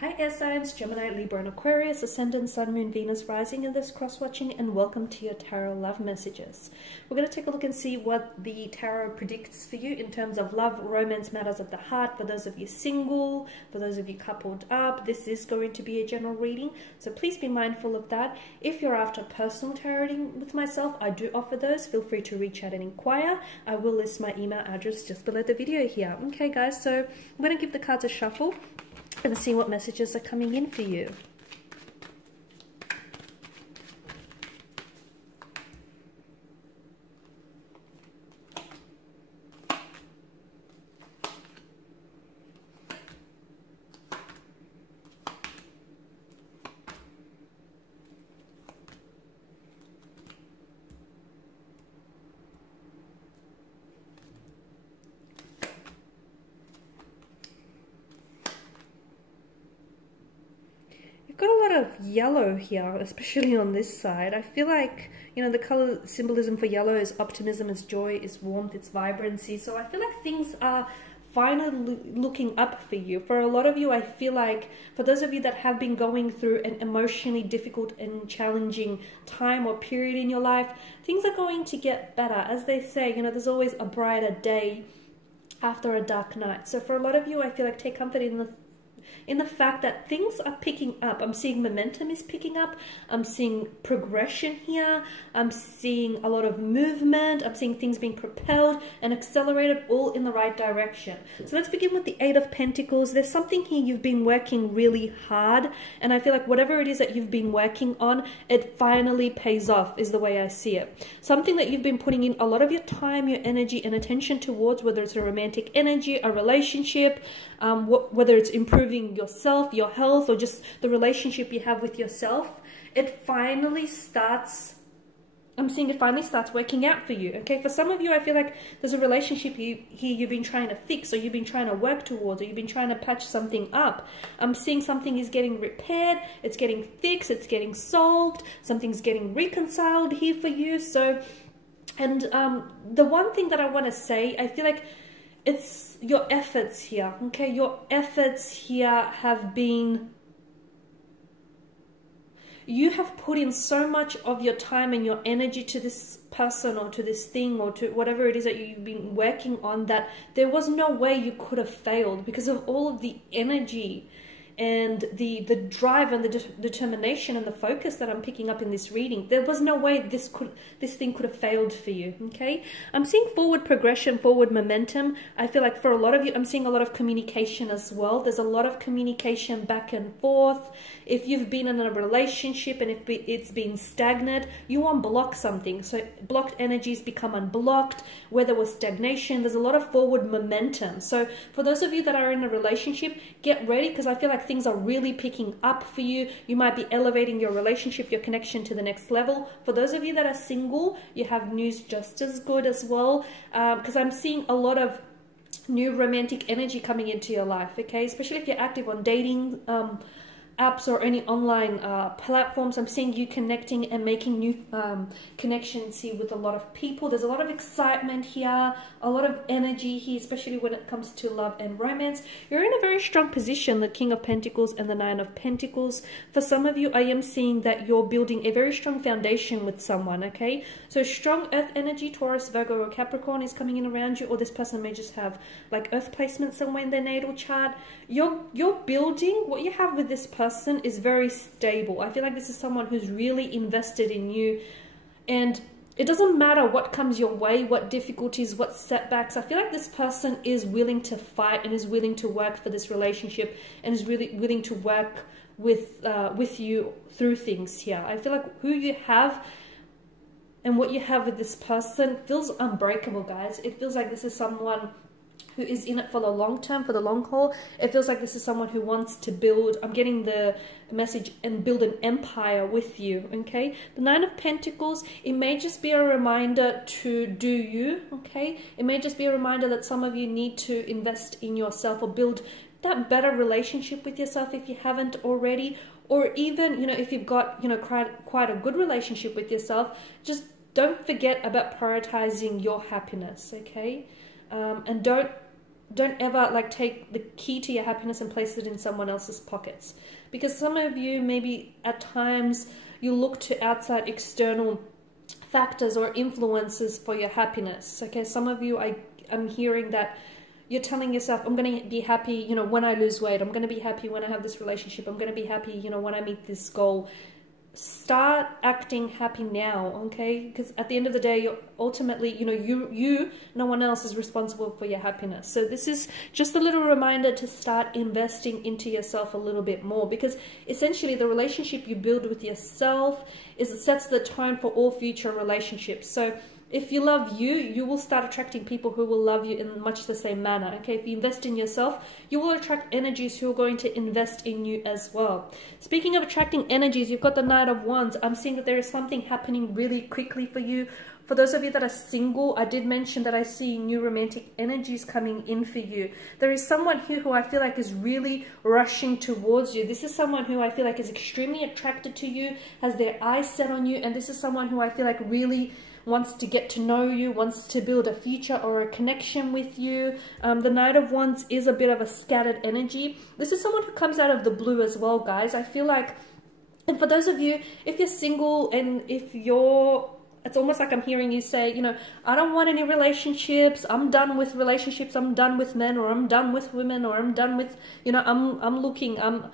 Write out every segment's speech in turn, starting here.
Hi air signs, Gemini, Libra and Aquarius, Ascendant, Sun, Moon, Venus, rising in this cross-watching, and welcome to your tarot love messages. We're going to take a look and see what the tarot predicts for you in terms of love, romance, matters of the heart. For those of you single, for those of you coupled up, this is going to be a general reading, so please be mindful of that. If you're after personal tarot reading with myself, I do offer those. Feel free to reach out and inquire. I will list my email address just below the video here. Okay guys, so I'm going to give the cards a shuffle and see what messages are coming in for you. Got a lot of yellow here, especially on this side. I feel like, you know, the color symbolism for yellow is optimism, is joy, is warmth, it's vibrancy. So I feel like things are finally looking up for you. For a lot of you, I feel like, for those of you that have been going through an emotionally difficult and challenging time or period in your life, things are going to get better. As they say, you know, there's always a brighter day after a dark night. So for a lot of you, I feel like take comfort in the fact that things are picking up. I'm seeing momentum is picking up. I'm seeing progression here. I'm seeing a lot of movement. I'm seeing things being propelled and accelerated all in the right direction. So let's begin with the Eight of Pentacles. There's something here you've been working really hard, and I feel like whatever it is that you've been working on, it finally pays off, is the way I see it. Something that you've been putting in a lot of your time, your energy and attention towards, whether it's a romantic energy, a relationship, whether it's improving yourself, your health, or just the relationship you have with yourself, it finally starts, I'm seeing it finally starts working out for you. Okay, for some of you, I feel like there's a relationship here you've been trying to fix, or you've been trying to work towards, or you've been trying to patch something up. I'm seeing something is getting repaired, it's getting fixed, it's getting solved, something's getting reconciled here for you. So, and the one thing that I want to say, I feel like it's your efforts here, okay? Your efforts here have been, you have put in so much of your time and your energy to this person or to this thing or to whatever it is that you've been working on, that there was no way you could have failed because of all of the energy and the drive and the determination and the focus that I'm picking up in this reading. There was no way this thing could have failed for you, okay? I'm seeing forward progression, forward momentum. I feel like for a lot of you, I'm seeing a lot of communication as well. There's a lot of communication back and forth. If you've been in a relationship and if it's been stagnant, you unblock something. So blocked energies become unblocked. Where there was stagnation, there's a lot of forward momentum. So for those of you that are in a relationship, get ready, because I feel like things are really picking up for you. You might be elevating your relationship, your connection to the next level. For those of you that are single, you have news just as good as well, because I'm seeing a lot of new romantic energy coming into your life, okay? Especially if you're active on dating apps or any online platforms. I'm seeing you connecting and making new connections here with a lot of people. There's a lot of excitement here, a lot of energy here, especially when it comes to love and romance. You're in a very strong position, the King of Pentacles and the Nine of Pentacles. For some of you, I am seeing that you're building a very strong foundation with someone, okay? So strong earth energy, Taurus, Virgo or Capricorn is coming in around you, or this person may just have like earth placement somewhere in their natal chart. You're building, what you have with this person is very stable. I feel like this is someone who's really invested in you, and it doesn't matter what comes your way, what difficulties, what setbacks. I feel like this person is willing to fight and is willing to work for this relationship and is really willing to work with you through things here. I feel like who you have and what you have with this person feels unbreakable, guys. It feels like this is someone who is in it for the long term, for the long haul. It feels like this is someone who wants to build, I'm getting the message, and build an empire with you, okay? The Nine of Pentacles, it may just be a reminder to do you, okay? It may just be a reminder that some of you need to invest in yourself or build that better relationship with yourself if you haven't already, or even, you know, if you've got, you know, quite a good relationship with yourself, just don't forget about prioritizing your happiness, okay? And don't don't ever like take the key to your happiness and place it in someone else's pockets. Because some of you, maybe at times, you look to outside external factors or influences for your happiness. Okay, some of you, I'm hearing that you're telling yourself, I'm going to be happy, you know, when I lose weight. I'm going to be happy when I have this relationship. I'm going to be happy, you know, when I meet this goal. Start acting happy now, okay? Because at the end of the day, you're ultimately, you know, no one else is responsible for your happiness. So this is just a little reminder to start investing into yourself a little bit more, because essentially the relationship you build with yourself sets the tone for all future relationships. So if you love you, you will start attracting people who will love you in much the same manner, okay? If you invest in yourself, you will attract energies who are going to invest in you as well. Speaking of attracting energies, you've got the Knight of Wands. I'm seeing that there is something happening really quickly for you. For those of you that are single, I did mention that I see new romantic energies coming in for you. There is someone here who I feel like is really rushing towards you. This is someone who I feel like is extremely attracted to you, has their eyes set on you, and this is someone who I feel like really wants to get to know you, wants to build a future or a connection with you. The Knight of Wands is a bit of a scattered energy. This is someone who comes out of the blue as well, guys. I feel like, and for those of you, if you're single and if you're, it's almost like I'm hearing you say, you know, I don't want any relationships. I'm done with relationships. I'm done with men, or I'm done with women, or I'm done with, you know, I'm looking out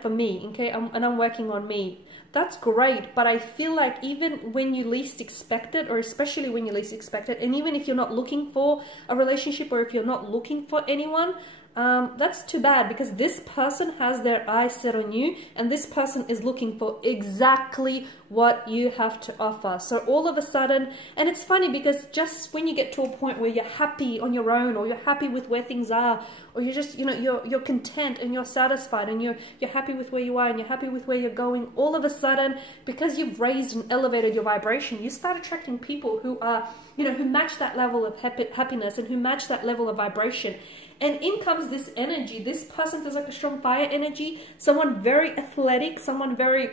for me, okay? And I'm working on me. That's great, but I feel like even when you least expect it, or especially when you least expect it, and even if you're not looking for a relationship, or if you're not looking for anyone, that's too bad, because this person has their eyes set on you, and this person is looking for exactly what you have to offer. So all of a sudden, and it's funny because just when you get to a point where you're happy on your own, or you're happy with where things are, or you're just, you know, you're content and you're satisfied, and you're happy with where you are, and you're happy with where you're going, all of a sudden, because you've raised and elevated your vibration, you start attracting people who are, you know, who match that level of happiness and who match that level of vibration. And in comes this energy. This person feels like a strong fire energy, someone very athletic, someone very,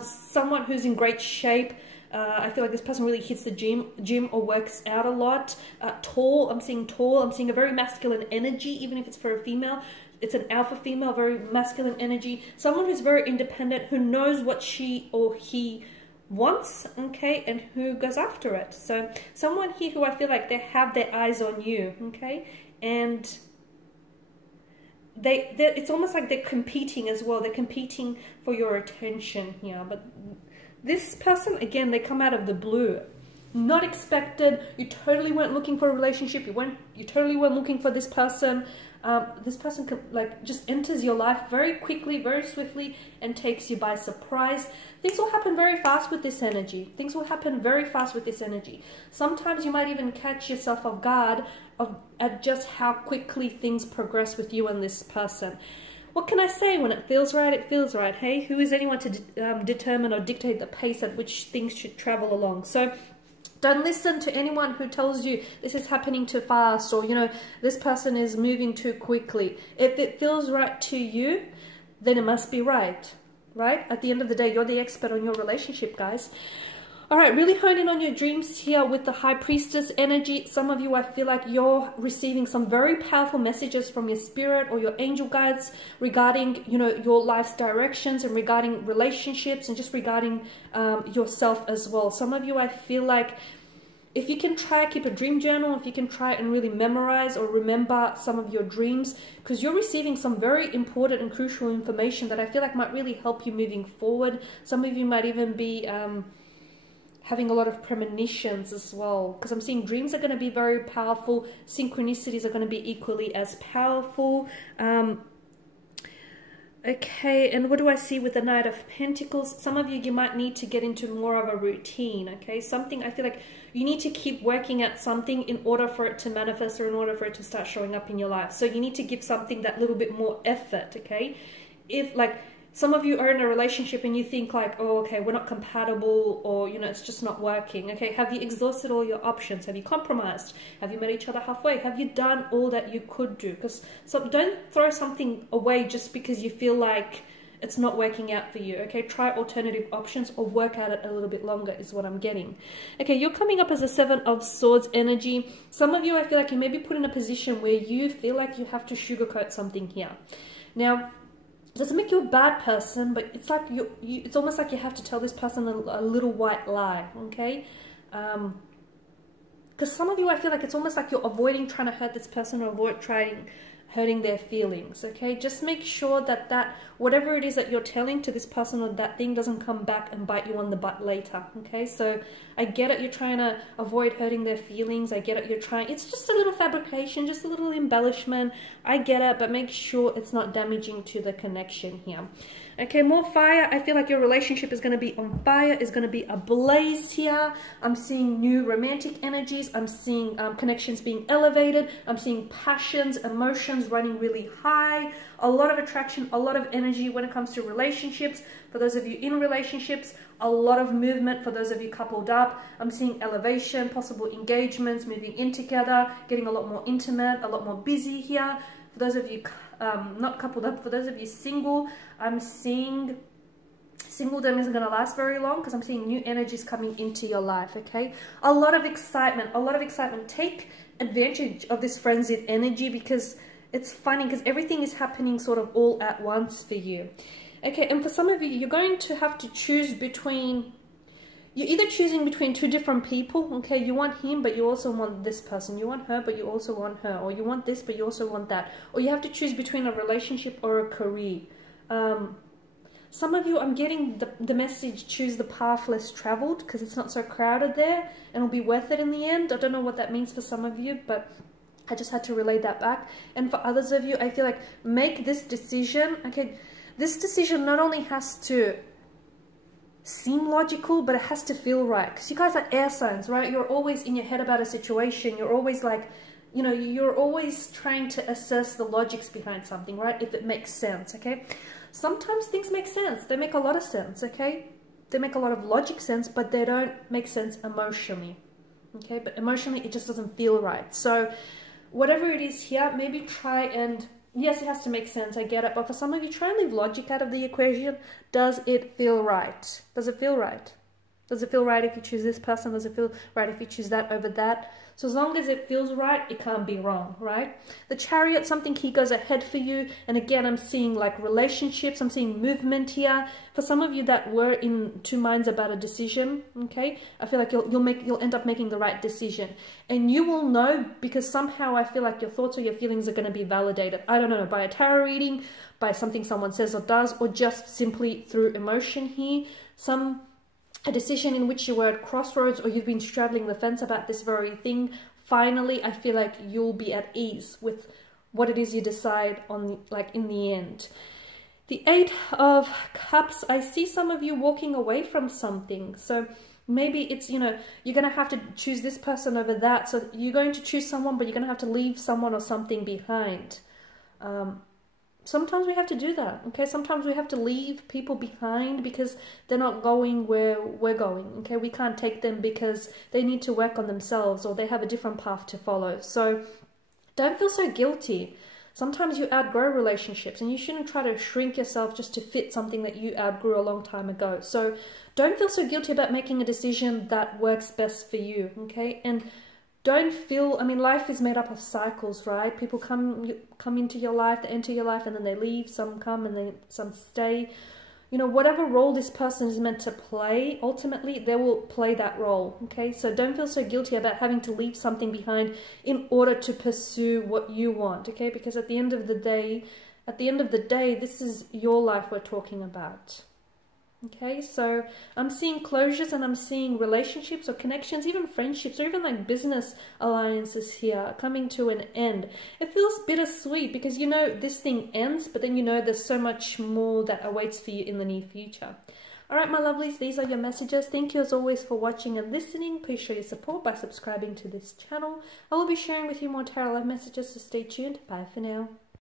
someone who's in great shape. I feel like this person really hits the gym or works out a lot. Tall, I'm seeing tall. I'm seeing a very masculine energy, even if it's for a female. It's an alpha female, very masculine energy. Someone who's very independent, who knows what she or he wants, okay, and who goes after it. So someone here who I feel like they have their eyes on you, okay, and it's almost like they're competing as well. They're competing for your attention here. But this person, again, they come out of the blue. Not expected. You totally weren't looking for a relationship. You totally weren't looking for this person. This person like just enters your life very quickly, very swiftly, and takes you by surprise. Things will happen very fast with this energy. Things will happen very fast with this energy. Sometimes you might even catch yourself off guard at just how quickly things progress with you and this person. What can I say? When it feels right, it feels right. Hey, who is anyone to determine or dictate the pace at which things should travel along? So don't listen to anyone who tells you this is happening too fast, or, you know, this person is moving too quickly. If it feels right to you, then it must be right, right? At the end of the day, you're the expert on your relationship, guys. All right, really hone in on your dreams here with the High Priestess energy. Some of you, I feel like you're receiving some very powerful messages from your spirit or your angel guides regarding, you know, your life's directions, and regarding relationships, and just regarding yourself as well. Some of you, I feel like, if you can try keep a dream journal, if you can try and really memorize or remember some of your dreams, because you're receiving some very important and crucial information that I feel like might really help you moving forward. Some of you might even be having a lot of premonitions as well, because I'm seeing dreams are going to be very powerful. Synchronicities are going to be equally as powerful. Okay, and what do I see with the Knight of Pentacles? Some of you might need to get into more of a routine, okay? Something, I feel like you need to keep working at something in order for it to manifest, or in order for it to start showing up in your life. So you need to give something that little bit more effort, okay? If, like, some of you are in a relationship and you think like, oh, okay, we're not compatible, or, you know, it's just not working, okay? Have you exhausted all your options? Have you compromised? Have you met each other halfway? Have you done all that you could do? Because don't throw something away just because you feel like it's not working out for you, okay? Try alternative options or work at it a little bit longer is what I'm getting. Okay, you're coming up as a 7 of Swords energy. Some of you, I feel like you may be put in a position where you feel like you have to sugarcoat something here. Now, it doesn't make you a bad person, but it's like it's almost like you have to tell this person a little white lie, okay? Because some of you, I feel like it's almost like you're avoiding trying to hurt this person or avoid hurting their feelings, okay? Just make sure that whatever it is that you're telling to this person or that thing doesn't come back and bite you on the butt later, okay? So I get it, you're trying to avoid hurting their feelings. I get it, it's just a little fabrication, just a little embellishment. I get it, but make sure it's not damaging to the connection here. Okay, more fire. I feel like your relationship is going to be on fire, is going to be ablaze here. I'm seeing new romantic energies. I'm seeing connections being elevated. I'm seeing passions, emotions running really high. A lot of attraction, a lot of energy when it comes to relationships. For those of you in relationships, a lot of movement. For those of you coupled up, I'm seeing elevation, possible engagements, moving in together, getting a lot more intimate, a lot more busy here. For those of you not coupled up, for those of you single, I'm seeing singledom isn't going to last very long because I'm seeing new energies coming into your life, okay? A lot of excitement, a lot of excitement. Take advantage of this frenzied energy because it's funny because everything is happening sort of all at once for you. Okay, and for some of you, you're going to have to choose between... You're either choosing between two different people, okay? You want him, but you also want this person. You want her, but you also want her. Or you want this, but you also want that. Or you have to choose between a relationship or a career. Some of you, I'm getting the message, choose the path less traveled, because it's not so crowded there, and it'll be worth it in the end. I don't know what that means for some of you, but I just had to relay that back. And for others of you, I feel like make this decision, okay? This decision not only has to seem logical, but it has to feel right, because you guys are air signs, right? You're always in your head about a situation. You're always like, you know, you're always trying to assess the logics behind something, right? If it makes sense, okay? Sometimes things make sense. They make a lot of sense, okay? They make a lot of logic sense, but they don't make sense emotionally, okay? But emotionally, it just doesn't feel right. So whatever it is here, maybe try and... Yes, it has to make sense, I get it. But for some of you, try and leave logic out of the equation. Does it feel right? Does it feel right? Does it feel right if you choose this person? Does it feel right if you choose that over that? So as long as it feels right, it can't be wrong, right? The Chariot, something key goes ahead for you. And again, I'm seeing like relationships. I'm seeing movement here. For some of you that were in two minds about a decision, okay? I feel like you'll end up making the right decision. And you will know because somehow I feel like your thoughts or your feelings are going to be validated. I don't know, by a tarot reading, by something someone says or does, or just simply through emotion here. A decision in which you were at crossroads or you've been straddling the fence about this very thing. Finally, I feel like you'll be at ease with what it is you decide on, like in the end. The 8 of Cups, I see some of you walking away from something. So maybe it's, you know, you're going to have to choose this person over that. So you're going to choose someone, but you're going to have to leave someone or something behind. Sometimes we have to do that, okay? Sometimes we have to leave people behind because they're not going where we're going, okay? We can't take them because they need to work on themselves or they have a different path to follow. So don't feel so guilty. Sometimes you outgrow relationships and you shouldn't try to shrink yourself just to fit something that you outgrew a long time ago. So don't feel so guilty about making a decision that works best for you, okay? And don't feel, I mean, life is made up of cycles, right? People come into your life, they enter your life, and then they leave. Some come and then some stay. You know, whatever role this person is meant to play, ultimately, they will play that role, okay? So don't feel so guilty about having to leave something behind in order to pursue what you want, okay? Because at the end of the day, this is your life we're talking about. Okay, so I'm seeing closures and I'm seeing relationships or connections, even friendships or even like business alliances here coming to an end. It feels bittersweet because you know this thing ends, but then you know there's so much more that awaits for you in the near future. All right, my lovelies, these are your messages. Thank you as always for watching and listening. Please show your support by subscribing to this channel. I will be sharing with you more tarot love messages, so stay tuned. Bye for now.